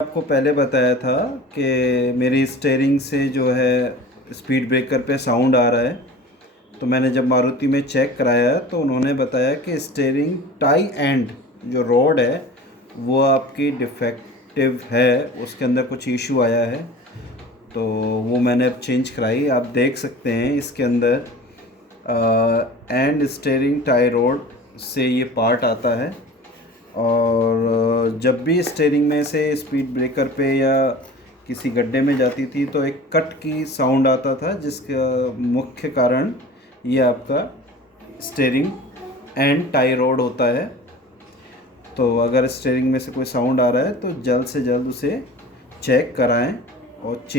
आपको पहले बताया था कि मेरी स्टीयरिंग से जो है स्पीड ब्रेकर पे साउंड आ रहा है। तो मैंने जब मारुति में चेक कराया तो उन्होंने बताया कि स्टीयरिंग टाई एंड जो रॉड है वो आपकी डिफेक्टिव है, उसके अंदर कुछ इशू आया है। तो वो मैंने अब चेंज कराई। आप देख सकते हैं इसके अंदर एंड स्टीयरिंग टाई रॉड से ये पार्ट आता है। और जब भी स्टीयरिंग में से स्पीड ब्रेकर पे या किसी गड्ढे में जाती थी तो एक कट की साउंड आता था, जिसका मुख्य कारण ये आपका स्टीयरिंग एंड टाई रॉड होता है। तो अगर स्टीयरिंग में से कोई साउंड आ रहा है तो जल्द से जल्द उसे चेक कराएं और